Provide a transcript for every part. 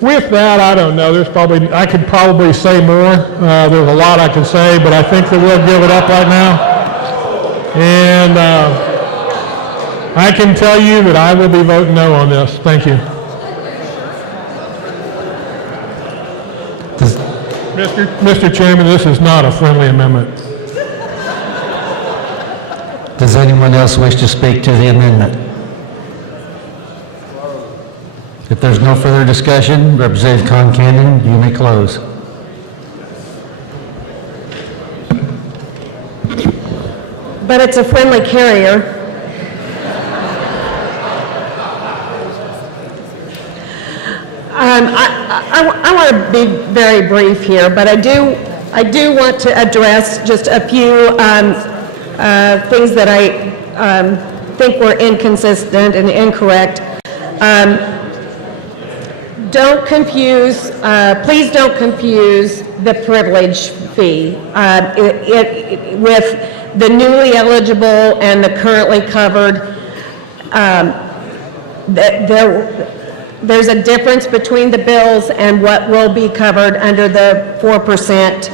with that, I don't know. I could probably say more. There's a lot I can say, but I think that we'll give it up right now. And I can tell you that I will be voting no on this. Thank you. Mr. Chairman, this is not a friendly amendment. Does anyone else wish to speak to the amendment? If there's no further discussion, Representative Concannon, you may close. But it's a friendly carrier. I want to be very brief here, but I do want to address just a few things that I think were inconsistent and incorrect. Don't confuse, please don't confuse the privilege fee with the newly eligible and the currently covered. There's a difference between the bills and what will be covered under the 4%,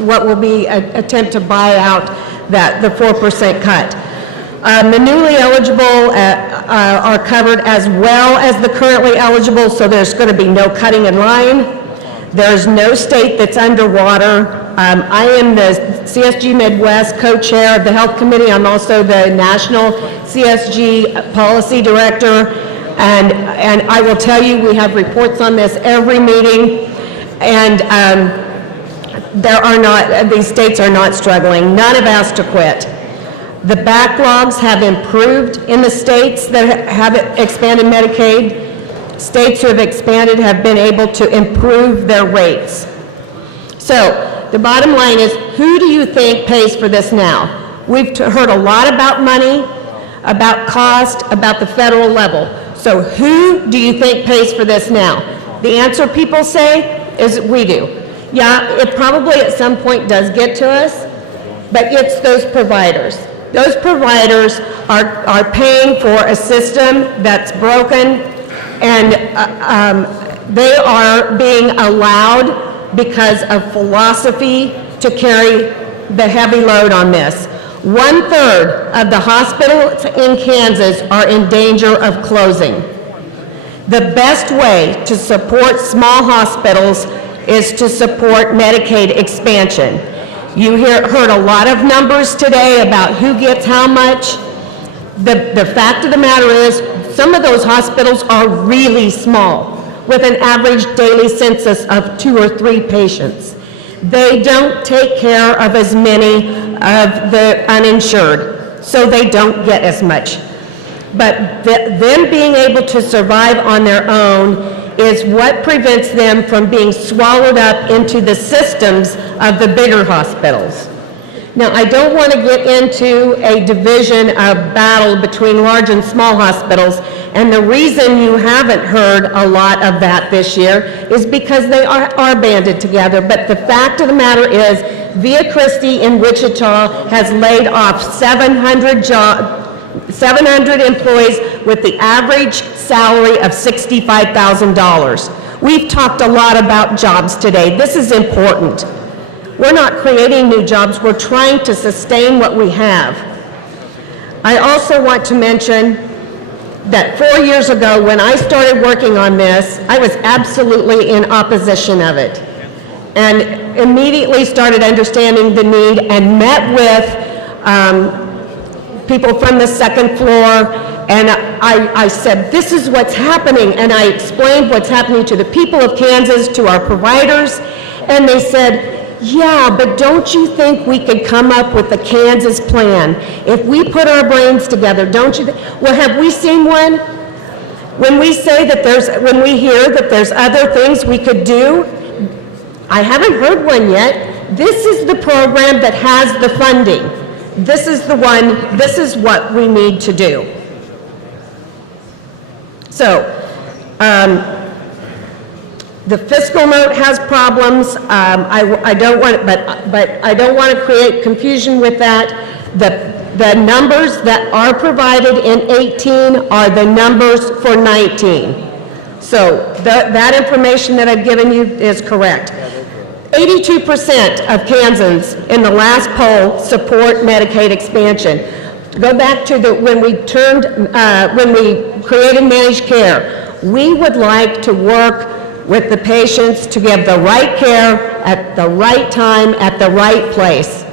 what will be an attempt to buy out the 4% cut. The newly eligible are covered as well as the currently eligible, so there's going to be no cutting in line. There's no state that's underwater. I am the CSG Midwest co-chair of the Health Committee. I'm also the National CSG Policy Director, and I will tell you we have reports on this every meeting, and these states are not struggling. None have asked to quit. The backlogs have improved in the states that have expanded Medicaid. States who have expanded have been able to improve their rates. So the bottom line is, who do you think pays for this now? We've heard a lot about money, about cost, about the federal level. So who do you think pays for this now? The answer people say is we do. Yeah, it probably at some point does get to us, but it's those providers. Those providers are paying for a system that's broken, and they are being allowed because of philosophy to carry the heavy load on this. 1/3 of the hospitals in Kansas are in danger of closing. The best way to support small hospitals is to support Medicaid expansion. You heard a lot of numbers today about who gets how much. The fact of the matter is, some of those hospitals are really small, with an average daily census of 2 or 3 patients. They don't take care of as many of the uninsured, so they don't get as much. But them being able to survive on their own is what prevents them from being swallowed up into the systems of the bigger hospitals. Now, I don't want to get into a division of battle between large and small hospitals, and the reason you haven't heard a lot of that this year is because they are banded together. But the fact of the matter is, Via Christi in Wichita has laid off 700 employees with the average salary of $65,000. We've talked a lot about jobs today. This is important. We're not creating new jobs. We're trying to sustain what we have. I also want to mention that 4 years ago, when I started working on this, I was absolutely in opposition of it, and immediately started understanding the need and met with people from the second floor, and I said, this is what's happening, and I explained what's happening to the people of Kansas, to our providers, and they said, yeah, but don't you think we could come up with a Kansas plan? If we put our brains together, don't you? Well, have we seen one? When we say that when we hear that there's other things we could do, I haven't heard one yet. This is the program that has the funding. This is the one, this is what we need to do. So, the fiscal note has problems. I don't want, but I don't want to create confusion with that. The numbers that are provided in 18 are the numbers for 19. So that information that I've given you is correct. 82% of Kansans in the last poll support Medicaid expansion. Go back to when we created managed care. We would like to work with the patients to give the right care at the right time, at the right place.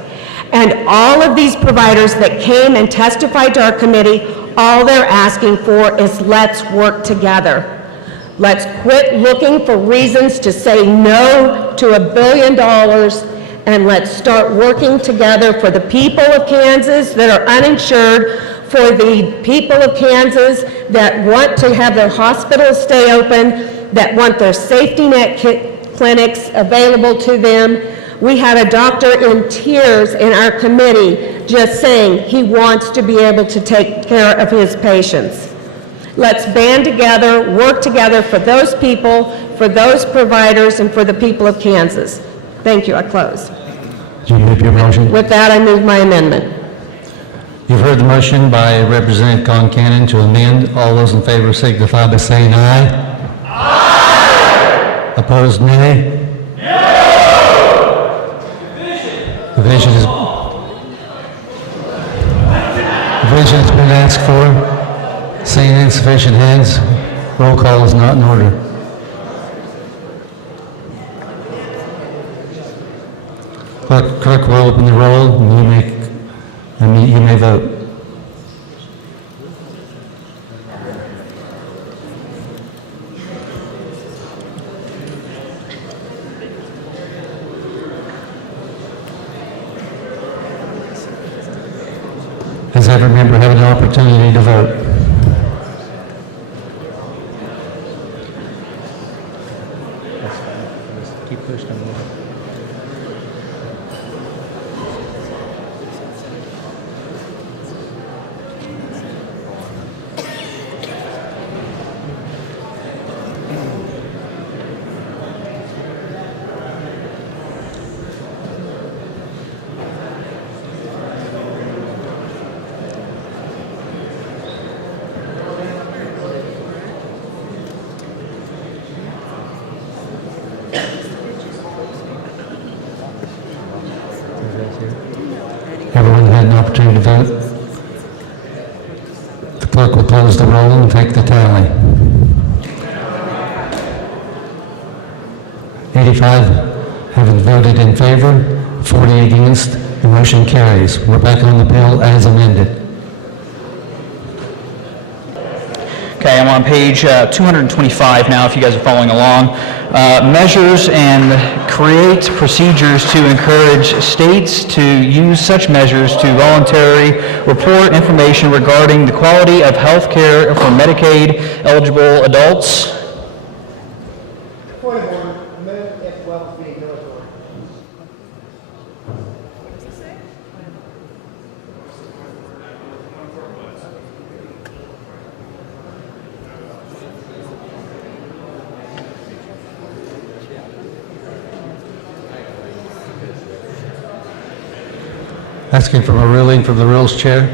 And all of these providers that came and testified to our committee, all they're asking for is let's work together. Let's quit looking for reasons to say no to $1 billion, and let's start working together for the people of Kansas that are uninsured, for the people of Kansas that want to have their hospitals stay open, that want their safety net clinics available to them. We had a doctor in tears in our committee just saying he wants to be able to take care of his patients. Let's band together, work together for those people, for those providers, and for the people of Kansas. Thank you. I close. Do you move your motion? With that, I move my amendment. You've heard the motion by Representative Concannon to amend. All those in favor signify by saying aye. Aye. Opposed, nay. Division has been asked for. Seeing insufficient hands, roll call is not in order. Clerk will open the roll, and you may vote. Has every member had an opportunity to vote? Keep pushing them. Everyone had an opportunity to vote. The clerk will close the roll and take the tally. 85 having voted in favor, 40 against, the motion carries. We're back on the bill as amended. Okay, I'm on page 225 now, if you guys are following along. Measures and create procedures to encourage states to use such measures to voluntarily report information regarding the quality of health care for Medicaid-eligible adults. Point of order, amendment as well as being dilatory. Asking for a ruling from the Rules Chair.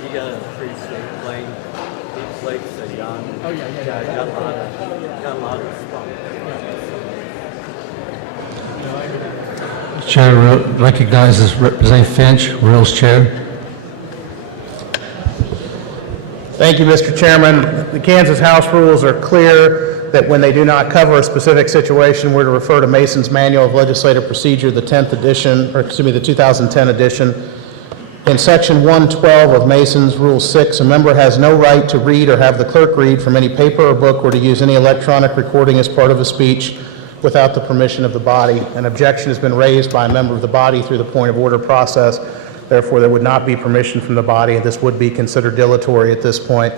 You got a pretty safe plane. These plates are young. Oh yeah. Got a lot of stuff. Chair recognizes Representative Finch, Rules Chair. Thank you, Mr. Chairman. The Kansas House rules are clear that when they do not cover a specific situation, we're to refer to Mason's Manual of Legislative Procedure, the 10th edition, or excuse me, the 2010 edition. In Section 112 of Mason's Rule 6, a member has no right to read or have the clerk read from any paper or book or to use any electronic recording as part of a speech without the permission of the body. An objection has been raised by a member of the body through the point of order process. Therefore, there would not be permission from the body, and this would be considered dilatory at this point.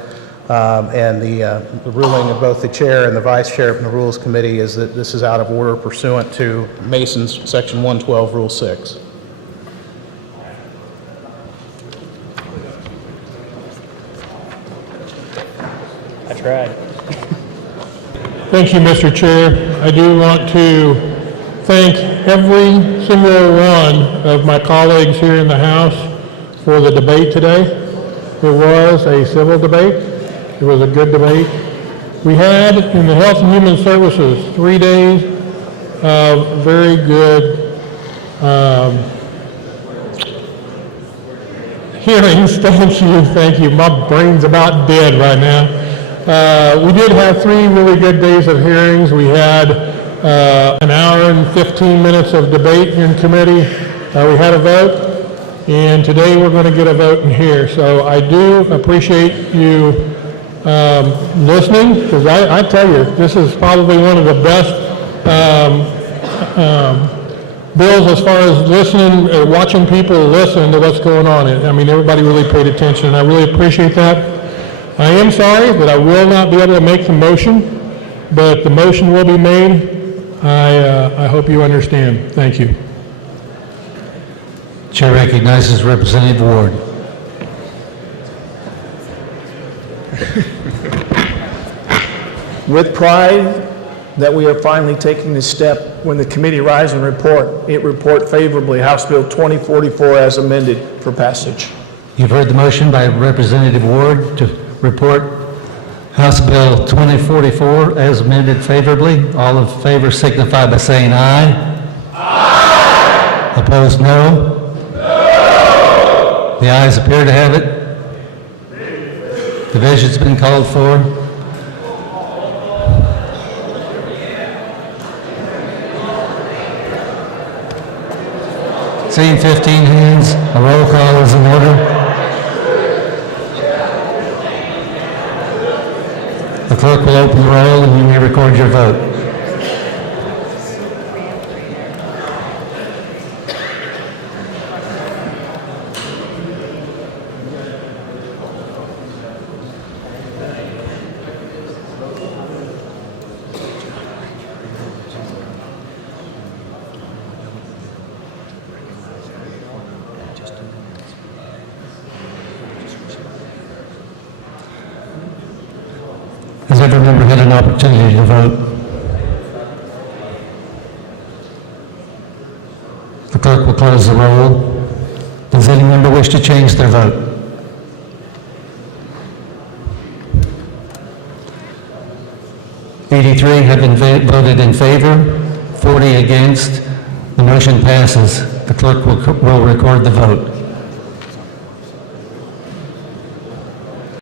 And the ruling of both the chair and the vice chair from the Rules Committee is that this is out of order pursuant to Mason's Section 112, Rule 6. I tried. Thank you, Mr. Chair. I do want to thank every single one of my colleagues here in the House for the debate today. It was a civil debate. It was a good debate. We had in the Health and Human Services 3 days of very good hearings. Thank you. My brain's about dead right now. We did have 3 really good days of hearings. We had an hour and 15 minutes of debate in committee. We had a vote, and today we're going to get a vote in here. So I do appreciate you listening, because I tell you, this is probably one of the best bills as far as listening, watching people listen to what's going on. I mean, everybody really paid attention, and I really appreciate that. I am sorry that I will not be able to make the motion, but the motion will be made. I hope you understand. Thank you. Chair recognizes Representative Ward. With pride that we are finally taking this step, when the committee rise and report favorably House Bill 2044 as amended for passage. You've heard the motion by Representative Ward to report House Bill 2044 as amended favorably. All in favor signify by saying aye. Aye. Opposed, no. No. The ayes appear to have it. Division's been called for. Seeing 15 hands, a roll call is in order. The clerk will open the roll and you may record your vote. Has every member had an opportunity to vote? The clerk will close the roll. Does any member wish to change their vote? $83 have been voted in favor, 40 against. The motion passes. The clerk will record the vote.